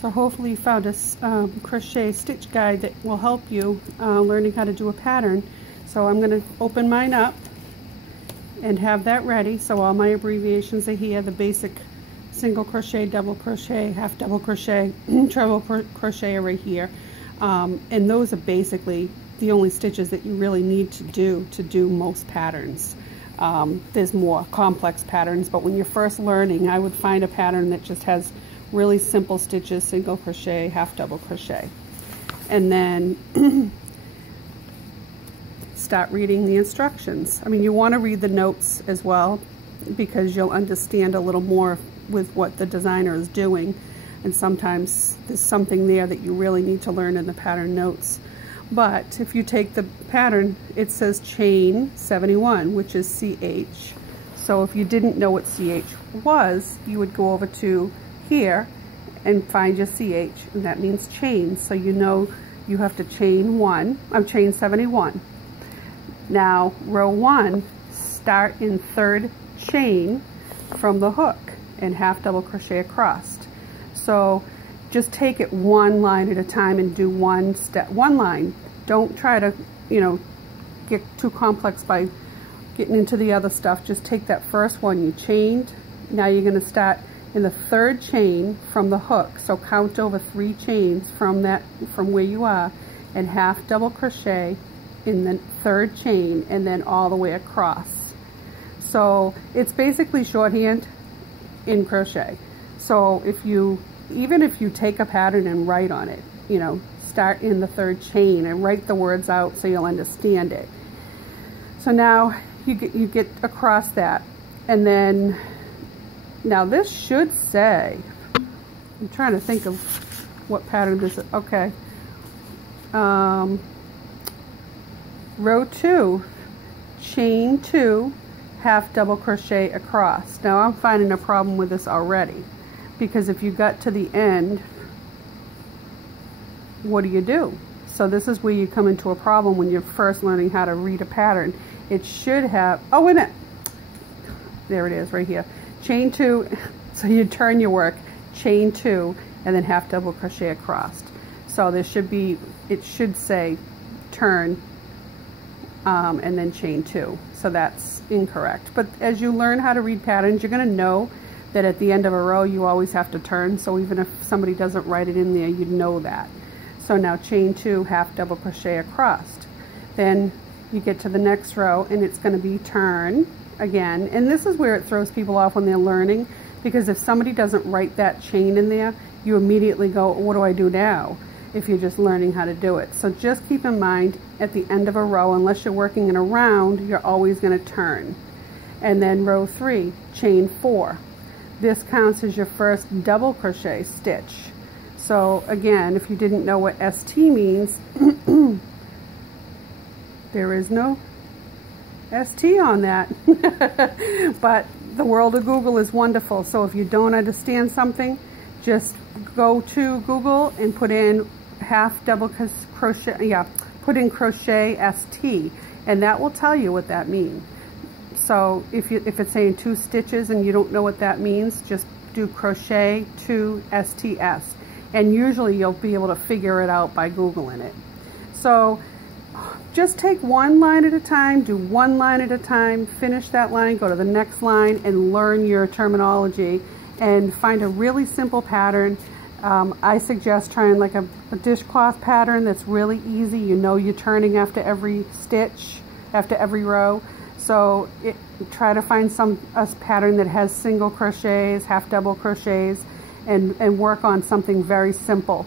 So hopefully you found a crochet stitch guide that will help you learning how to do a pattern. So I'm going to open mine up and have that ready. So all my abbreviations are here, the basic single crochet, double crochet, half double crochet, treble crochet are right here. And those are basically the only stitches that you really need to do most patterns. There's more complex patterns, but when you're first learning, I would find a pattern that just has really simple stitches, single crochet, half double crochet, and then start reading the instructions. I mean, you want to read the notes as well, because you'll understand a little more with what the designer is doing, and sometimes there's something there that you really need to learn in the pattern notes. But if you take the pattern, it says chain 71, which is CH. So if you didn't know what CH was, you would go over to here and find your CH, and that means chain. So you know you have to chain chain 71. Now row 1, start in third chain from the hook and half double crochet across. So just take it one line at a time and do one line. Don't try to, get too complex by getting into the other stuff. Just take that first one you chained. Now you're going to start in the third chain from the hook. So count over 3 chains from where you are, and half double crochet in the third chain, and then all the way across. So it's basically shorthand in crochet. So even if you take a pattern and write on it, start in the third chain and write the words out so you'll understand it. So now you get across that, and then now this should say, I'm trying to think of what pattern this is. Okay, row 2, chain 2, half double crochet across. Now I'm finding a problem with this already, because if you got to the end, what do? So this is where you come into a problem when you're first learning how to read a pattern. It should have, oh wait a minute, there it is right here, chain 2. So you turn your work, chain 2, and then half double crochet across. So there should be, it should say turn and then chain 2. So that's incorrect. But as you learn how to read patterns, you're going to know that at the end of a row you always have to turn. So even if somebody doesn't write it in there, you'd know that. So now chain 2, half double crochet across. Then you get to the next row and it's going to be turn again. And this is where it throws people off when they're learning, because if somebody doesn't write that chain in there, you immediately go, what do I do now? If you're just learning how to do it. So just keep in mind, at the end of a row, unless you're working in a round, you're always going to turn. And then row 3, chain 4. This counts as your first double crochet stitch. So again, if you didn't know what ST means, there is no ST on that. But the world of Google is wonderful. So if you don't understand something, just go to Google and put in half double crochet, put in crochet ST, and that will tell you what that means. So if it's saying 2 stitches and you don't know what that means, just do crochet 2 STS, and usually you'll be able to figure it out by Googling it. So just take one line at a time, do one line at a time, finish that line, go to the next line, and learn your terminology, and find a really simple pattern. I suggest trying like a dishcloth pattern that's really easy. You're turning after every stitch, after every row. So try to find a pattern that has single crochets, half double crochets, and work on something very simple.